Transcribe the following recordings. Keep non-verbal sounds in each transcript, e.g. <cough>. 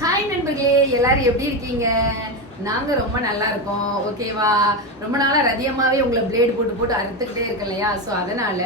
Hi நண்பர்களே. எல்லாரும் எப்படி இருக்கீங்க? நாங்க ரொம்ப நல்லா இருக்கோம். ஓகேவா ரொம்ப நாளா ரதியமாகவே உங்களை பிளேடு போட்டு போட்டு அறுத்துக்கிட்டே இருக்கு இல்லையா? ஸோ அதனால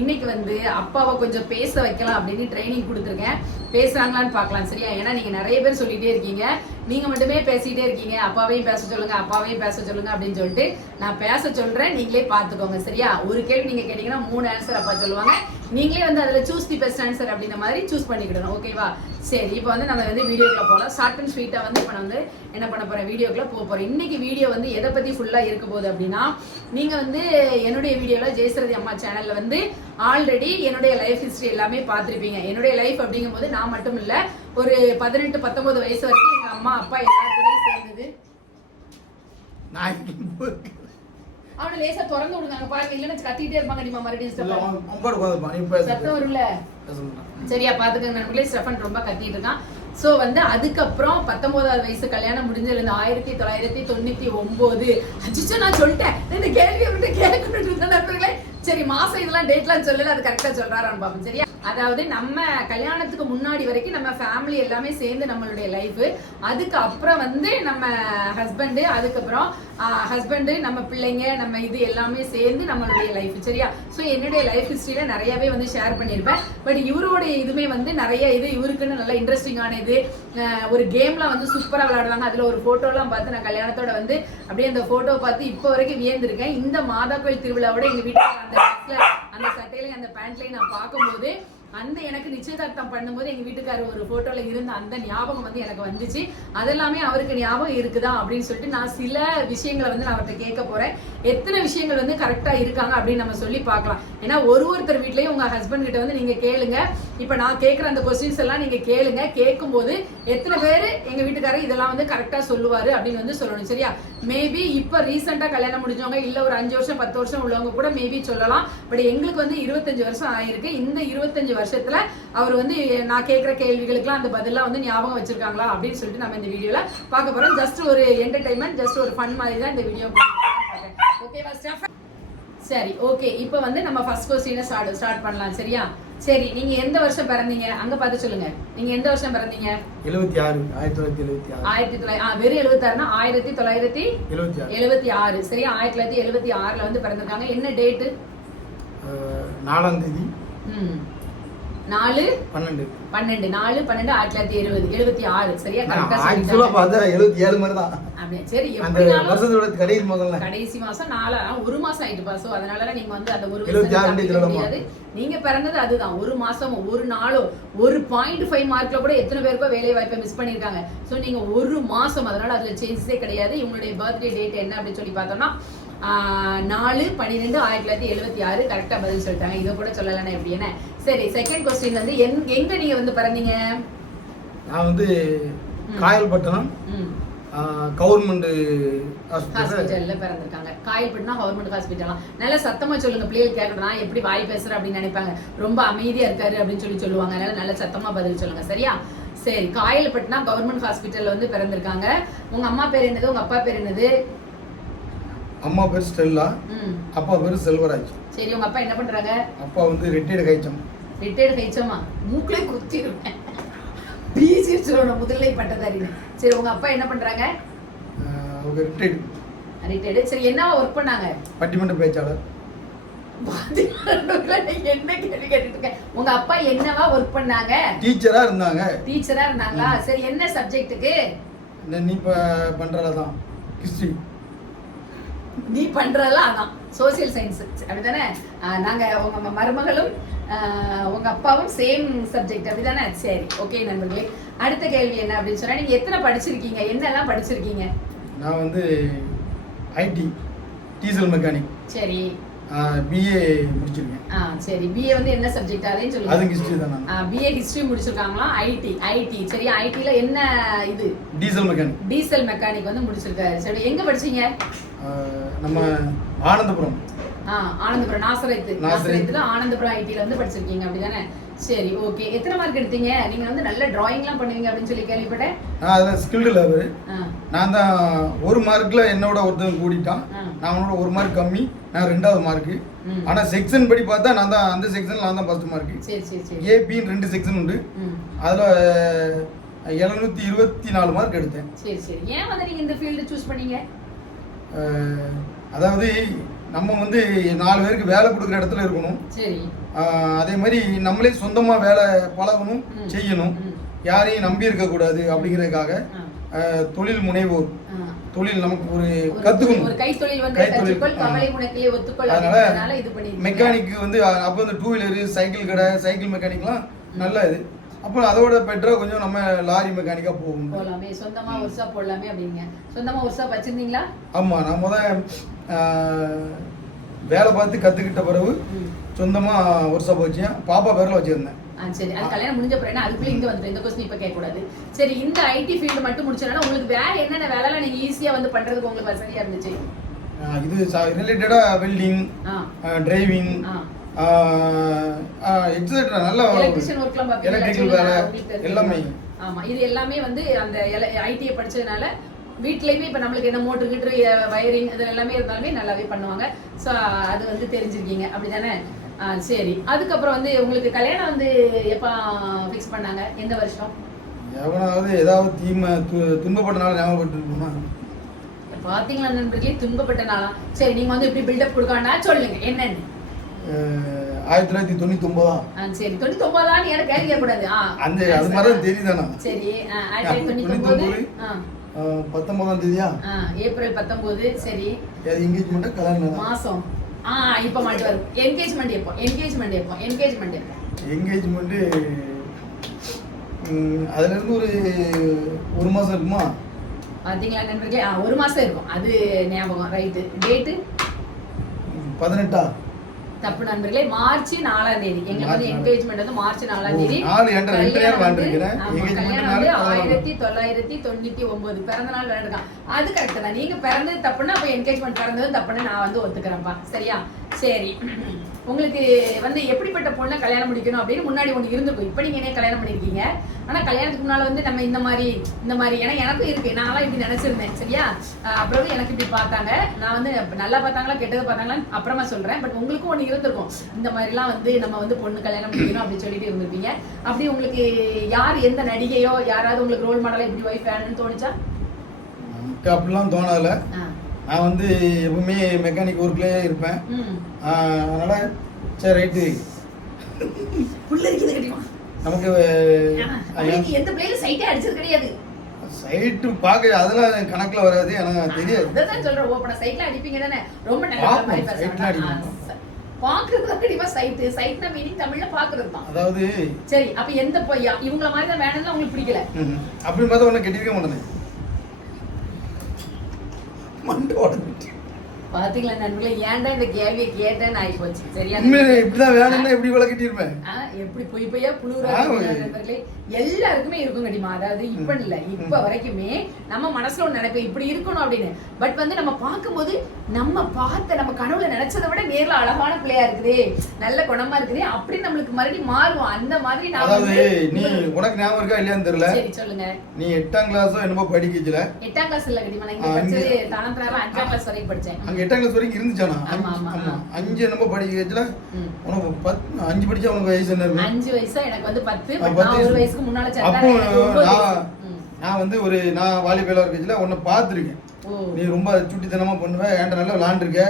இன்னைக்கு வந்து அப்பாவை கொஞ்சம் பேச வைக்கலாம் அப்படின்னு ட்ரைனிங் கொடுத்துருக்கேன். பேசுறாங்களான்னு பார்க்கலாம் சரியா? ஏன்னா நீங்க நிறைய பேர் சொல்லிட்டே இருக்கீங்க. நீங்க மட்டுமே பேசிட்டே இருக்கீங்க. அப்பாவையும் பேச சொல்லுங்க அப்பாவையும் பேச சொல்லுங்க அப்படின்னு சொல்லிட்டு நான் பேச சொல்றேன். நீங்களே பார்த்துக்கோங்க சரியா? ஒரு கேள்வி நீங்க கேட்டீங்கன்னா மூணு ஆன்சர் அப்பா சொல்லுவாங்க. நீங்களே வந்து அதுல சூஸ் தி பெஸ்ட் ஆன்சர் அப்படின்ற மாதிரி சூஸ் பண்ணிக்கிடணும் ஓகேவா சரி இப்போ வந்து நம்ம வந்து வீடியோக்குள்ள போகலாம் ஷார்ட் அண்ட் ஸ்வீட்டா வந்து இப்போ நான் வந்து என்ன பண்ண போறேன்? வீடியோக்குள்ள போக போறேன். இன்னைக்கு வீடியோ வந்து எதை பத்தி ஃபுல்லா இருக்க போகுது அப்படின்னா நீங்க வந்து என்னுடைய வீடியோல ஜெயசரதி அம்மா சேனல்ல வந்து ஆல்ரெடி என்னுடைய லைஃப் ஹிஸ்டரி எல்லாமே பார்த்திருப்பீங்க. என்னுடைய லைஃப் அப்படிங்கும்போது நான் மட்டும் இல்ல ஒரு பதினெட்டு பத்தொன்பது வயசு வரைக்கும் எங்க அம்மா அப்பா எல்லாரும் கூடயும் சேர்ந்தது அவனை லேசா திறந்து விடுங்க பாருங்க. இல்லைன்னு கத்திட்டே இருப்பாங்க நீமா மறுபடியும் சத்தம் வரும்ல? சரியா பாத்துக்கங்க நண்பர்களே. ஸ்டெஃபன் ரொம்ப கத்திட்டு இருக்கான். சோ வந்து அதுக்கப்புறம் பத்தொன்பதாவது வயசு கல்யாணம் முடிஞ்சிருந்த ஆயிரத்தி தொள்ளாயிரத்தி தொண்ணூத்தி ஒன்பது அச்சிச்சோ நான் சொல்லிட்டேன். இந்த கேள்வியை விட்டு கேட்கணும் இருந்த நண்பர்களே. சரி மாசம் இதெல்லாம் டேட்லாம் சொல்லல அது கரெக்டா சொல்றாரான்னு பாப்போம் சரியா? அதாவது நம்ம கல்யாணத்துக்கு முன்னாடி வரைக்கும் நம்ம ஃபேமிலி எல்லாமே சேர்ந்து நம்மளுடைய லைஃப் அதுக்கு அப்புறம் வந்து நம்ம ஹஸ்பண்டு அதுக்கப்புறம் ஹஸ்பண்டு நம்ம பிள்ளைங்க நம்ம இது எல்லாமே சேர்ந்து நம்மளுடைய லைஃப் சரியா? ஸோ என்னுடைய லைஃப் ஹிஸ்டரியில நிறையவே வந்து ஷேர் பண்ணியிருப்பேன் பட் இவருடைய இதுமே வந்து நிறைய இது இவருக்குன்னு நல்லா இன்ட்ரெஸ்டிங்கான இது. ஒரு கேம்லாம் வந்து சூப்பராக விளையாடுவாங்க. அதில் ஒரு ஃபோட்டோலாம் பார்த்து நான் கல்யாணத்தோட வந்து அப்படியே அந்த ஃபோட்டோ பார்த்து இப்போ வரைக்கும் வியந்திருக்கேன். இந்த மாதா கோயில் திருவிழாவோட எங்கள் வீட்டில் அந்த அந்த சட்டையிலையும் அந்த பேண்ட்லையும் நான் பார்க்கும்போது அந்த எனக்கு நிச்சயதார்த்தம் பண்ணும்போது எங்க வீட்டுக்காரர் ஒரு போட்டோல இருந்த அந்த ஞாபகம் வந்து எனக்கு வந்துச்சு. அதெல்லாமே அவருக்கு ஞாபகம் இருக்குதா அப்படின்னு சொல்லிட்டு நான் சில விஷயங்களை வந்து நான் அவர்கிட்ட கேட்க போறேன். எத்தனை விஷயங்கள் வந்து கரெக்டா இருக்காங்க அப்படின்னு நம்ம சொல்லி பார்க்கலாம். ஏன்னா ஒரு ஒருத்தர் வீட்லயும் உங்க ஹஸ்பண்ட் கிட்ட வந்து நீங்க கேளுங்க. இப்ப நான் கேட்குற அந்த கொஸ்டின்ஸ் எல்லாம் நீங்க கேளுங்க. கேட்கும்போது எத்தனை பேர் எங்க வீட்டுக்காரர் இதெல்லாம் வந்து கரெக்டா சொல்லுவாரு அப்படின்னு வந்து சொல்லணும் சரியா? மேபி இப்ப ரீசெண்டா கல்யாணம் முடிஞ்சவங்க இல்ல ஒரு அஞ்சு வருஷம் பத்து வருஷம் உள்ளவங்க கூட மேபி சொல்லலாம். பட் எங்களுக்கு வந்து இருபத்தஞ்சு வருஷம் ஆயிருக்கு. இந்த இருபத்தஞ்சு வருஷத்துல அவர் வந்து நான் கேட்குற கேள்விகளுக்குலாம் அந்த பதிலாக வந்து ஞாபகம் வச்சிருக்காங்களா அப்படின்னு சொல்லிட்டு நம்ம இந்த வீடியோல பார்க்க போறோம். ஜஸ்ட் ஒரு என்டர்டைன்மெண்ட் ஜஸ்ட் ஒரு ஃபன் மாதிரி தான் இந்த வீடியோ ஓகேவா ஸ்டாஃப் சரி ஓகே இப்போ வந்து நம்ம ஃபர்ஸ்ட் கொஸ்டினை ஸ்டார்ட் ஸ்டார்ட் பண்ணலாம் சரியா? சரி நீங்க எந்த வருஷம் பிறந்தீங்க? அங்க பார்த்து சொல்லுங்க. நீங்க எந்த வருஷம் பிறந்தீங்க? எழுபத்தி ஆறு ஆயிரத்தி தொள்ளாயிரத்தி எழுபத்தி ஆறு. ஆயிரத்தி தொள்ளாயிரத்தி வெறும் எழுபத்தாறுனா ஆயிரத்தி தொள்ளாயிரத்தி எழுபத்தி ஆறு. எழுபத்தி சரியா? ஆயிரத்தி தொள்ளாயிரத்தி எழுபத்தி ஆறுல வந்து பிறந்திருக்காங்க. என்ன டேட்டு நாலாம் தேதி. நாலு பன்னெண்டு. பன்னெண்டு. நாலு பன்னெண்டு ஆயிரத்தி தொள்ளாயிரத்தி எழுபது. எழுபத்தி ஆறு. சரியா? கரெக்டா ஆக்சுவலாக பார்த்தா எழுபத்தி ஏழு மாதிரி தான் அப்படியே? சரி அந்த வருஷத்தோட கடைசி முதல்ல கடைசி மாசம் நாலு ஒரு மாசம் ஆயிட்டு பாசோ அதனால நீங்க வந்து அந்த ஒரு? முடியாது. நீங்க பிறந்தது அதுதான். ஒரு மாசம் ஒரு நாளோ ஒரு பாயிண்ட் ஃபைவ் மார்க்ல கூட எத்தனை பேருக்கோ வேலை வாய்ப்பை மிஸ் பண்ணிருக்காங்க சோ நீங்க ஒரு மாசம் அதனால அதுல சேஞ்சஸே கிடையாது. இவங்களுடைய பர்த்டே டேட் என்ன அப்படின்னு சொல்லி பார்த்தோம்னா நாலு பன்னிரெண்டு ஆயிரத்தி தொள்ளாயிரத்தி எழுபத்தி ஆறு கரெக்டா பதில் சொல்லிட்டாங்க. இதை கூட சொல்லலைன்னா எப்படி என்ன? சரி செகண்ட் கொஸ்டின் வந்து எங்- எங்க நீங்க வந்து பிறந்தீங்க? நான் வந்து ம். காயல்பட்டணம் ம். கவர்மெண்ட் ஹாஸ்பிட்டல் ஹாஸ்பிட்டல்ல பிறந்திருக்காங்க. காயல்பட்டுனா கவர்மெண்ட் ஹாஸ்பிட்டலாம் நல்லா சத்தமா சொல்லுங்க பிள்ளைகள் கேட்கணும் எப்படி வாய் பேசுறேன் அப்படின்னு நினைப்பாங்க. ரொம்ப அமைதியா இருக்காரு அப்படின்னு சொல்லி சொல்லுவாங்க. அதனால நல்ல சத்தமா பதில் சொல்லுங்க சரியா? சரி காயல்பட்டுனா கவர்மெண்ட் ஹாஸ்பிட்டல்ல வந்து பிறந்திருக்காங்க. உங்க அம்மா பேர் என்னது? உங்க அப்பா பேர் என்னது? அம்மா பேர் ஸ்டெல்லா அப்பா பேர் செல்வராஜ். சரி உங்க அப்பா என்ன பண்றாங்க? அப்பா வந்து ரிட்டையர்டு கைச்சம் ரிட்டையர்டு கைச்சமா மூக்கிலே குத்திடுவேன் பிசி சொல்லணும் முதுநிலை பட்டதாரின்னு. சரி உங்க அப்பா என்ன பண்றாங்க? அவங்க ரிட்டையர்டு ரிட்டையர்டு சரி என்ன ஒர்க் பண்ணாங்க? பட்டிமன்ற பேச்சாளர். என்ன கேள்வி கேட்டுட்டு? உங்க அப்பா என்னவா ஒர்க் பண்ணாங்க? டீச்சராக இருந்தாங்க. டீச்சரா இருந்தாங்களா? சரி என்ன சப்ஜெக்ட்டுக்கு நீ தான். ஹிஸ்ட்ரி நீ பண்றதெல்லாம் அதான். சோசியல் சயின்ஸ் அப்படிதானே நாங்க உங்க மருமகளும் உங்க அப்பாவும் சேம் சப்ஜெக்ட் அப்படிதானே சரி ஓகே நண்பர்களே. அடுத்த கேள்வி என்ன அப்படின்னு சொன்னா நீங்க எத்தனை படிச்சிருக்கீங்க? என்னெல்லாம் படிச்சிருக்கீங்க? நான் வந்து ஐடி டீசல் மெக்கானிக் சரி. பிஏ முடிச்சிருக்கேன். ஆ சரி. பிஏ வந்து என்ன சப்ஜெக்ட் அதையும் சொல்லுங்க. ஹிஸ்ட்ரி தான் நான். பிஏ ஹிஸ்டரி முடிச்சிருக்காங்களா? ஐடி ஐடி சரி ஐடில என்ன இது? டீசல் மெக்கானிக் டீசல் மெக்கானிக் வந்து முடிச்சிருக்காரு. சரி எங்க படிச்சீங்க? நம்ம ஆனந்தபுரம். ஆனந்தபுரம் நாசரத்து. நாசரேத்து. நாசரத்துல ஆனந்தபுரம் ஐடில வந்து படிச்சிருக்கீங்க அப்படிதானே? சரி ஓகே எத்தனை மார்க் எடுத்தீங்க? நீங்க வந்து நல்ல டிராயிங்லாம் பண்ணுவீங்க அப்படின்னு சொல்லி கேள்விப்பட்டேன். நான் அதில் ஸ்கில்டு ஆ, நான் தான் ஒரு மார்க்கில் என்னோட ஒருத்தன் கூடிட்டான். நான் அவனோட ஒரு மார்க் கம்மி நான் ரெண்டாவது மார்க்கு ம். ஆனால் செக்ஷன் படி பார்த்தா நான் தான் அந்த செக்ஷன் நான் தான் ஃபர்ஸ்ட் மார்க்கு சரி சரி சரி. ஏபின்னு ரெண்டு செக்ஷன் உண்டு. அதில் எழுநூத்தி இருபத்தி நாலு மார்க் எடுத்தேன். சரி சரி. ஏன் வந்து நீங்க இந்த ஃபீல்டு சூஸ் பண்ணீங்க? அதாவது நம்ம வந்து நாலு பேருக்கு வேலை கொடுக்குற இடத்துல இருக்கணும். அதே மாதிரி நம்மளே சொந்தமாக வேலை பழகணும். செய்யணும். யாரையும் நம்பி இருக்கக்கூடாது அப்படிங்கிறதுக்காக தொழில் முனைவோர். தொழில் நமக்கு ஒரு ஒரு கைத்தொழில் அதனால மெக்கானிக் வந்து அப்போ வந்து டூ வீலரு சைக்கிள் கடை சைக்கிள் மெக்கானிக்லாம் நல்ல இது. அப்புறம் அதோட பெட்டராக கொஞ்சம் நம்ம லாரி மெக்கானிக்காக போகும். போலாமே. சொந்தமா ஷாப் போடலாமே அப்படிங்க. சொந்தமா ஒர்க் ஷாப் வச்சிருந்தீங்களா? ஆமாம் நான் முத அஹ், வேலை பார்த்து கற்றுக்கிட்ட பிறகு ம். சொந்தமாக ஒரு ஷாப் வச்சேன் பாப்பா பேரில் வச்சுருந்தேன். ஆ சரி. அது கல்யாணம் முடிஞ்ச பிறகு அதுக்குள்ள இங்க வந்துட்டு இந்த கொஸ்டின் இப்ப கேட்க கூடாது சரி இந்த ஐடி ஃபீல்டு மட்டும் முடிச்சனால உங்களுக்கு வேற என்னென்ன வேலைலாம் நீங்க ஈஸியா வந்து பண்றதுக்கு உங்களுக்கு வசதியா இருந்துச்சு? இது ரிலேட்டடாக வெல்டிங் டிரைவிங் எக்ஸட்ரா நல்ல எலக்ட்ரிஷியன் ஒர்க்லாம் எலக்ட்ரிக்கல் வேலை. எல்லாமே. ஆமா இது எல்லாமே வந்து அந்த ஐடிஐ படிச்சதுனால வீட்லயுமே இப்ப நம்மளுக்கு என்ன மோட்டர் கிட்டர் வயரிங் இது எல்லாமே இருந்தாலுமே நல்லாவே பண்ணுவாங்க. ஸோ அது வந்து தெரிஞ்சிருக்கீங்க. அப்படிதானே? சரி. அதுக்கப்புறம் வந்து உங்களுக்கு கல்யாணம் வந்து எப்ப ஃபிக்ஸ் பண்ணாங்க? எந்த வருஷம்? எவனாவது ஏதாவது தீமை துன்பப்பட்டனால ஞாபகப்பட்டுருக்குமா? பாத்தீங்களா நண்பர்களே துன்பப்பட்ட நாளா? சரி நீங்க வந்து இப்படி பில்டப் கொடுக்காண்டா சொல்லுங்க என்னன்னு. ஆயிரத்தி தொள்ளாயிரத்தி தொண்ணூத்தி ஒன்பதா சரி. தொண்ணூத்தி ஒன்பதான்னு எனக்கு கேள்வி கேட்கக்கூடாது. அந்த அது மாதிரி தான் தெரியுதானா சரி. தொண்ணூத்தி ஒன்பது பத்தொன்பதாம் தேதியா? ஏப்ரல் பத்தொன்பது சரி. அது எங்கேஜ்மெண்ட்டா கல்யாணம்? மாசம். ஆ இப்ப மாட்டு வரும். என்கேஜ்மெண்ட் எப்போ? என்கேஜ்மெண்ட் எப்போ? என்கேஜ்மெண்ட் எப்போ? எங்கேஜ்மெண்ட்டு அதுல இருந்து ஒரு ஒரு மாசம் இருக்குமா? பாத்தீங்களா நண்பர்களே? ஒரு மாசம் இருக்கும். அது ஞாபகம். ரைட்டு டேட்டு பதினெட்டா? தப்பு நண்பர்களே மார்ச் நாலாம் தேதி. எங்களுக்கு வந்து. என்கேஜ்மெண்ட் வந்து மார்ச் நாலாம் தேதி. கல்யாணம் வந்து-. ஆயிரத்தி தொள்ளாயிரத்தி தொண்ணூத்தி ஒன்பது பிறந்த நாள் விளையாடுறான் அது கரெக்ட் தான். நீங்க பிறந்தது தப்புன்னா அப்ப என்கேஜ்மெண்ட் பிறந்தது தப்புன்னு நான் வந்து ஒத்துக்கிறேன்ப்பா. சரியா? சரி. உங்களுக்கு வந்து எப்படிப்பட்ட பொண்ணை கல்யாணம் முடிக்கணும் அப்படின்னு முன்னாடி ஒண்ணு இருந்திருக்கும். இப்ப நீங்க என்ன கல்யாணம் பண்ணிருக்கீங்க? ஆனா கல்யாணத்துக்கு முன்னால வந்து நம்ம இந்த மாதிரி இந்த மாதிரி ஏன்னா எனக்கும் இருக்கு. நான்லாம் இப்படி நினைச்சிருந்தேன் சரியா? அப்புறம் எனக்கு இப்படி பார்த்தாங்க. நான் வந்து நல்லா பார்த்தாங்களா கெட்டது பார்த்தாங்களான்னு அப்புறமா சொல்றேன். பட் உங்களுக்கும் ஒண்ணு இருந்திருக்கும். இந்த மாதிரிலாம் வந்து நம்ம வந்து பொண்ணு கல்யாணம் பண்ணிக்கணும் அப்படின்னு சொல்லிட்டு இருந்திருப்பீங்க. அப்படி உங்களுக்கு யார் எந்த நடிகையோ யாராவது உங்களுக்கு ரோல் மாடலா இப்படி ஒய்ஃப் வேணும்னு தோணுச்சா? அப்படிலாம் தோணல. நான் வந்து எப்பவுமே மெக்கானிக் ஒர்க்லேயே இருப்பேன். அதனால சரி ரைட்டு நமக்கு எந்த பிள்ளைல சைட்டே அடிச்சது கிடையாது. சைட்டு பார்க்க அதெல்லாம் கணக்கில் வராது எனக்கு தெரியாது. அதான் சொல்றேன் ஓப்பனா சைட்ல அடிப்பீங்க தானே. ரொம்ப நல்ல பார்ப்போம், மாதிரி site ல பேசுறாங்க அடிப்போம். பாக்குறது தான் கண்டிப்பா சைட்டு சைட்னா மீனிங் தமிழ்ல பாக்குறது தான் அதாவது சரி அப்ப எந்த பொய்யா இவங்கள மாதிரி தான் வேணும்னு உங்களுக்கு பிடிக்கல. அப்படின்னு பார்த்தா ஒன்றும் கட்டிருக்க மாட்டேன் മണ്ടോടൻ பாத்தீங்களா நண்பர்களே? ஏன்டா இந்த கேள்வியை கேட்டேன்னு ஆகி போச்சு சரியா? உண்மையிலே இப்படிதான் வேணும்னா எப்படி இவ்வளோ கட்டியிருப்பேன் ஆ, எப்படி பொய் பொய்யா புழுவுறா. நண்பர்களே? எல்லாருக்குமே இருக்கும் கடிமா அதாவது இப்ப இல்ல இப்ப வரைக்குமே நம்ம மனசுல ஒண்ணு நினைப்போம் இப்படி இருக்கணும் அப்படின்னு. பட் வந்து நம்ம பார்க்கும்போது நம்ம பார்த்த நம்ம கனவுல நினைச்சதை விட நேர்ல அழகான பிள்ளையா இருக்குதே நல்ல குணமா இருக்குதே அப்படி நம்மளுக்கு மறுபடியும் மாறுவோம் அந்த மாதிரி அதாவது நீ உனக்கு ஞாபகம் இருக்கா இல்லையான்னு தெரியல? சரி சொல்லுங்க. நீ எட்டாம் கிளாஸோ என்னமோ படிக்கல எட்டாம் கிளாஸ் இல்ல கடிமா நான் இங்க படிச்சது தானந்திரால அஞ்சாம் கிளாஸ் வரைக்கும் படிச்சேன். எட்டாம் கிளாஸ் வரைக்கும் இருந்துச்சானா ஆமா, அஞ்சு- என்னமோ படிக்கல. உனக்கு பத்து அஞ்சு படிச்சா உனக்கு வயசு என்ன அஞ்சு வயசா எனக்கு வந்து பத்து ஒரு வயசு. வயசுக்கு முன்னால அப்போ நான். நான் வந்து ஒரு நான் வாலிபேலா இருக்கச்சுல உன்னை பார்த்துருக்கேன். நீ ரொம்ப சுட்டித்தனமா பண்ணுவ என்கிட்ட நல்லா விளாண்டுருக்க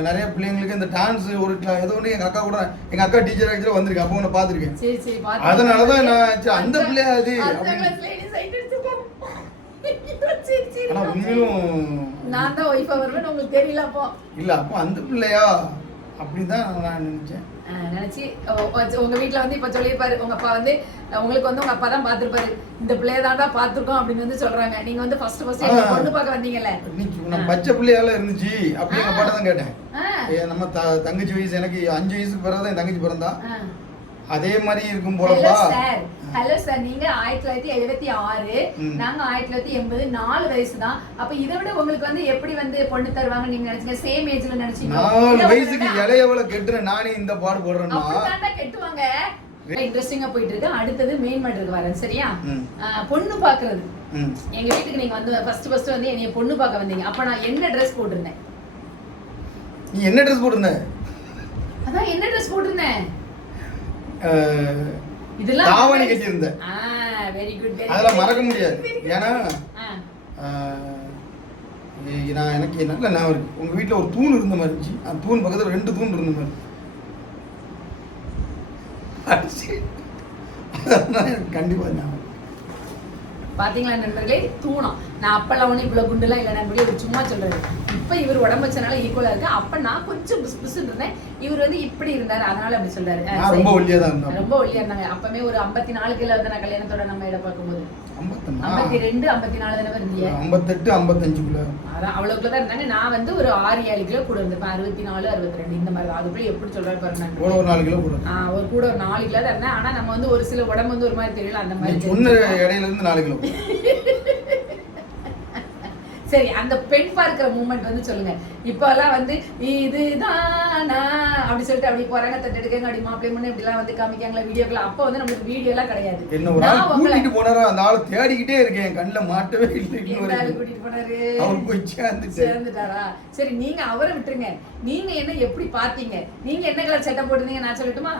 நிறைய பிள்ளைங்களுக்கு இந்த டான்ஸ் ஒரு ஏதோ ஒன்று எங்கள் அக்கா கூட எங்கள் அக்கா டீச்சர் ஆக்சுவலாக வந்திருக்கேன் அப்போ உன்னை பார்த்துருக்கேன். சரி சரி பாத்து- அதனால தான் நான் அந்த பிள்ளையா அது அஞ்சாம் அப்படின்னு. classல நீ sight அடிச்சிருக்க. சரி, சரி. உண்மையிலும் நான் தான் ஒய்ஃபா வருவேன்னு உங்களுக்கு தெரியல அப்போ. இல்லை அப்போ அந்த பிள்ளையா? அப்படின்னு தான் நான் நினச்சேன். ஆ, நினைச்சு உங்க வீட்ல வந்து இப்ப சொல்லியிருப்பாரு உங்க அப்பா வந்து உங்களுக்கு வந்து உங்க அப்பா தான் பாத்துருப்பாரு இந்த பிள்ளைய தாண்டா பாத்துருக்கோம் அப்படின்னு வந்து சொல்றாங்க. நீங்க வந்து ஃபர்ஸ்ட் ஃபர்ஸ்ட். பொண்ணு பார்க்க வந்தீங்கல்ல? நான் பச்சை பிள்ளையால இருந்துச்சு அப்படி எங்கள் பாட்ட தான் கேட்டேன். நம்ம தங்கச்சி வயசு எனக்கு அஞ்சு வயசுக்கு பிறகு தான் தங்கச்சி பிறந்தா. அதே மாதிரி இருக்கும் போலப்பா. சார் ஹலோ சார் நீங்க ஆயிரத்தி தொள்ளாயிரத்தி எழுபத்தி ஆறு. நாங்க ஆயிரத்தி தொள்ளாயிரத்தி எண்பது நாலு வயசு தான் அப்ப இதை விட உங்களுக்கு வந்து எப்படி வந்து பொண்ணு தருவாங்க நீங்க நினைச்சீங்க? சேம் ஏஜ்ல நினைச்சீங்க நாலு வயசுக்கு இளையவளை கெட்டுறேன் நானே இந்த பாடு போடுறேன்னா? கெட்டுவாங்க. இன்ட்ரெஸ்டிங்கா போயிட்டு இருக்கு. அடுத்தது மெயின் மேட்டருக்கு வரேன் சரியா? பொண்ணு பாக்குறது. எங்க வீட்டுக்கு நீங்க வந்து ஃபர்ஸ்ட் ஃபர்ஸ்ட் வந்து என்னைய பொண்ணு பார்க்க வந்தீங்க. அப்ப நான் என்ன ட்ரெஸ் போட்டிருந்தேன்? நீ என்ன ட்ரெஸ் போட்டிருந்த? அதான் என்ன ட்ரெஸ் போட்டிருந்தேன்? தாவணி கட்டியிருந்தேன். அதெல்லாம் மறக்க முடியாது. ஏன்னா நான் எனக்கு நல்ல ஞாபகம் இருக்கு உங்க வீட்டில் ஒரு தூண் இருந்த மாதிரி இருந்துச்சு. அந்த தூண் பக்கத்தில் ரெண்டு தூண் இருந்த மாதிரி <laughs> அடிச்சு. அதெல்லாம் எனக்கு கண்டிப்பா ஞாபகம் பாத்தீங்களா நண்பர்களே? தூணம். நான் அப்பெல்லாம் ஒன்றும் இவ்வளவு குண்டுலாம் இல்லை நண்பர்களே இவர் சும்மா சொல்றாரு. இப்ப இவர் உடம்பு வச்சனால ஈக்குவலா இருக்கு. அப்ப நான் கொஞ்சம் புஸ் புஸ்ன்னு இருந்தேன். இவர் வந்து இப்படி இருந்தாரு. அதனால அப்படி சொல்றாரு. ரொம்ப ஒல்லியா தான் இருந்தேன். ரொம்ப ஒல்லியா இருந்தாங்க. அப்பமே ஒரு ஐம்பத்தி நாலு கிலோ வந்து நான் கல்யாணத்தோட நம்ம இடம் பார்க்கும்போது. ஐம்பத்தி ரெண்டு ஐம்பத்தி நாலு தானே இருந்தீங்க ஐம்பத்தெட்டு ஐம்பத்தஞ்சுக்குள்ள. அதான் தான் இருந்தாங்க. நான் வந்து ஒரு ஆறு ஏழு கிலோ கூட இருந்திருப்பேன். அறுபத்தி நாலு அறுபத்தி ரெண்டு இந்த மாதிரி அதுக்குள்ள எப்படி சொல்றாரு பாருங்க ஒரு நாலு கிலோ கூட. ஒரு கூட ஒரு நாலு கிலோ தான் இருந்தேன். ஆனா நம்ம வந்து ஒரு சில உடம்பு வந்து ஒரு மாதிரி தெரியல அந்த மாதிரி சொன்ன. இடையில இருந்து நாலு கிலோ. <laughs> சரி அந்த பெண் பார்க்கிற மூமெண்ட் வந்து சொல்லுங்க. இப்ப எல்லாம் வந்து இதுதானா? அப்படி சொல்லிட்டு அப்படி போறாங்க தட்டு எடுக்காங்க அப்படி மாப்பிள்ளை முன்னே இப்படி எல்லாம் வந்து காமிக்காங்களா வீடியோக்கள். அப்ப வந்து நம்மளுக்கு வீடியோ எல்லாம் கிடையாது. என்ன ஒரு கூட்டிட்டு போனாரா? அந்த ஆளை தேடிக்கிட்டே இருக்கேன். என் கண்ணில் மாட்டவே இல்லை. கூட்டிட்டு போனாரு? அவர் போய் சேர்ந்துட்டு சேர்ந்துட்டாரா? சரி நீங்க அவரை விட்டுருங்க. நீங்க என்ன எப்படி பாத்தீங்க நீங்க என்ன கலர் சட்டை போட்டிருந்தீங்க? நான் சொல்லட்டுமா?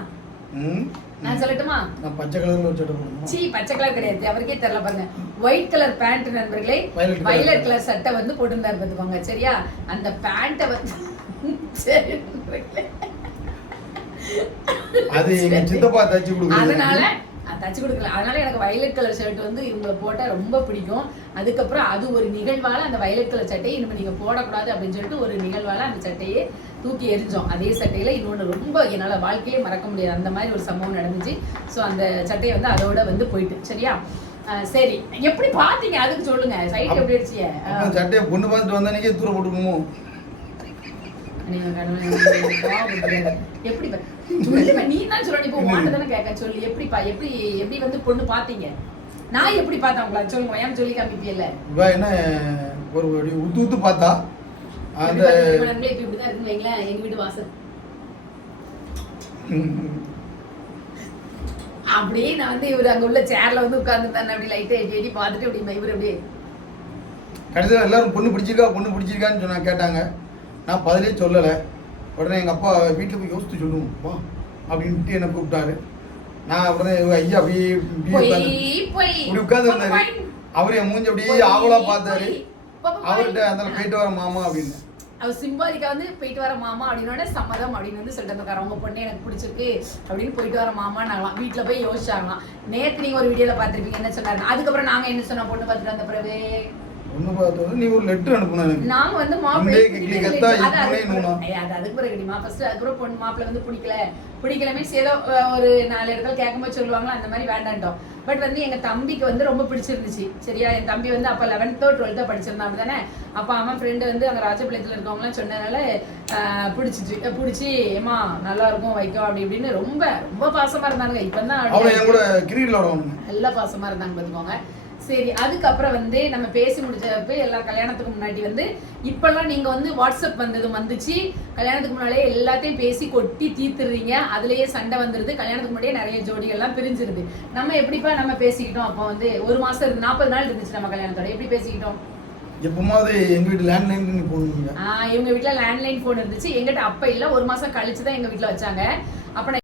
நான் சொல்லட்டுமா? நான் பச்சை கலர்ல ஒரு சட்டை போடணுமா சீ பச்சை கலர் கிடையாது. அவருக்கே தெரியல பாருங்க. ஒயிட் கலர் பேண்ட் நண்பர்களே. வயலட் கலர் சட்டை வந்து போட்டிருந்தாரு பார்த்துக்கோங்க சரியா? அந்த பேண்ட்டை வந்து சரி. அது எங்க சித்தப்பா தச்சு அதனால கொடுக்குறது அஹ், தச்சு கொடுக்கல. அதனால எனக்கு வயலட் கலர் ஷர்ட் வந்து இவங்க போட்டா ரொம்ப பிடிக்கும். அதுக்கப்புறம் அது ஒரு நிகழ்வால அந்த வயலட் கலர் சட்டையை இனிமே நீங்க போடக்கூடாது அப்படின்னு சொல்லிட்டு ஒரு நிகழ்வால அந்த சட்டையை தூக்கி எரிஞ்சோம் அதே சட்டையில இன்னொன்று ரொம்ப என்னால வாழ்க்கையிலே மறக்க முடியாது. அந்த மாதிரி ஒரு சம்பவம் நடந்துச்சு. ஸோ அந்த சட்டையை வந்து அதோட வந்து போயிட்டு சரியா? சரி. எப்படி பாத்தீங்க அதுக்கு சொல்லுங்க. சைட் எப்படி அடிச்சிய சட்டையை பொண்ணு பார்த்துட்டு வந்தானே தூர எனக்கு கோவப்படுறீங்க. எப்படி சொல்லுங்க நீ தான் சொல்லணும் இப்போ உன்கிட்ட தானே கேட்க சொல்லு. எப்படிப்பா எப்படி எப்படி வந்து பொண்ணு பாத்தீங்க நான் எப்படி பார்த்தேன் உங்களா? சொல்லுங்க ஏன் சொல்லி காமிப்பியல்ல. இவ என்ன ஒரு உத்து உத்து பார்த்தா? அந்த நண்பர்களே இப்ப இப்படிதான் இருக்குன்னு வைங்களேன் எங்க வீட்டு வாசல். அப்படியே நான் வந்து இவர் அங்க உள்ள சேர்ல வந்து உட்கார்ந்துருந்தாங்க அப்படி லைட்டா எட்டி எட்டி பார்த்துட்டு அப்படி இவர் அப்படியே கடைசியில் எல்லாரும் பொண்ணு பிடிச்சிருக்கா பொண்ணு பிடிச்சிருக்கான்னு சொன்னா கேட்டாங்க. நான் பதிலே சொல்லலை. உடனே எங்கள் அப்பா வீட்டில் போய் யோசித்து சொல்லுவோம் வா அப்படின்ட்டு என்னை கூப்பிட்டாரு. நான் உடனே ஐயா அப்படியே இப்படி பொய், அவர் என் மூஞ்சி அப்படியே பொய், ஆவலா பார்த்தாரு. அவர்கிட்ட அந்த போயிட்டு வர மாமா அப்படின்னு. அவர் சிம்பாலிக்கா வந்து போயிட்டு வர மாமா அப்படின்னோட சம்மதம் அப்படின்னு வந்து சொல்லிட்டு இருக்காரு அவங்க பொண்ணு எனக்கு பிடிச்சிருக்கு அப்படின்னு போயிட்டு வர மாமா நாங்களாம் வீட்டுல போய் யோசிச்சாங்களாம். நேத்து நீங்க ஒரு வீடியோல பார்த்திருப்பீங்க என்ன சொன்னாரு? அதுக்கப்புறம் நாங்க என்ன சொன்னோம் பொண்ணு பார்த்துட்டு வந்த பிறகு? நீ ஒரு லெட்டர் அனுப்புன நாங்க வந்து மாப்பிள்ளை. அது அதுக்கு பிறகு கிடையுமா ஃபர்ஸ்ட் அதுக்கப்புறம் பொண்ணு மாப்பிள்ளை வந்து பிடிக்கல. பிடிக்கல மீன்ஸ் ஏதோ ஒரு நாலு இடத்துல கேட்கும்போது சொல்லுவாங்களா அந்த மாதிரி வேண்டான்ட்டோம். பட் வந்து எங்க தம்பிக்கு வந்து ரொம்ப பிடிச்சிருந்துச்சு. சரியா? என் தம்பி வந்து அப்ப லெவன்த்தோ டுவெல்த்தோ படிச்சிருந்தான். அப்படிதானே அப்ப அவன் ஃப்ரெண்டு வந்து அங்க ராஜபாளையத்துல இருக்கவங்கலாம் சொன்னதுனால பிடிச்சிச்சு. பிடிச்சி ஏமா நல்லா இருக்கும் வைக்கும் அப்படி இப்படின்னு ரொம்ப ரொம்ப பாசமா இருந்தாங்க இப்பதான் நல்ல பாசமா இருந்தாங்க பார்த்துக்கோங்க. சரி அதுக்கப்புறம் வந்து நம்ம பேசி முடிச்சப்ப எல்லா கல்யாணத்துக்கு முன்னாடி வந்து இப்பெல்லாம் நீங்க வந்து வாட்ஸ்அப் வந்தது வந்துச்சு. கல்யாணத்துக்கு முன்னாடியே எல்லாத்தையும் பேசி கொட்டி தீர்த்துறீங்க அதுலயே சண்டை வந்துருது. கல்யாணத்துக்கு முன்னாடியே நிறைய ஜோடிகள்லாம் பிரிஞ்சிருது. நம்ம எப்படிப்பா நம்ம பேசிக்கிட்டோம்? அப்போ வந்து ஒரு மாசம் நாற்பது நாள் இருந்துச்சு நம்ம கல்யாணத்தோட. எப்படி பேசிக்கிட்டோம்? எப்பமாவது எங்கள் வீட்டு லேண்ட்லைன் ஆஹ் இவங்க வீட்ல லேண்ட்லைன் போன் இருந்துச்சு. எங்கிட்ட அப்ப இல்ல. ஒரு மாசம் கழிச்சு தான் எங்க வீட்ல வச்சாங்க. அப்ப